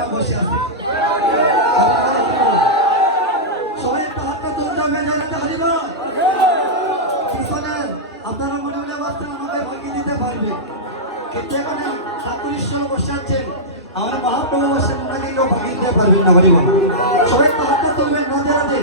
না বসে আছে সবাই একটা হাতটা তুলে যাবে জানাতে হারিবা পিছনে আপনারা মনে মনে ভাবছেন আমাদের ভাগিয়ে দিতে পারবে কিন্তু এখানে 37 জন বসে আছেন আমার মহাপ্রভু বসেন ওনাকে কেউ ভাগিয়ে দিতে পারবেন না পারিব না সবাই একটা হাতটা তুলবেন রাধে রাধে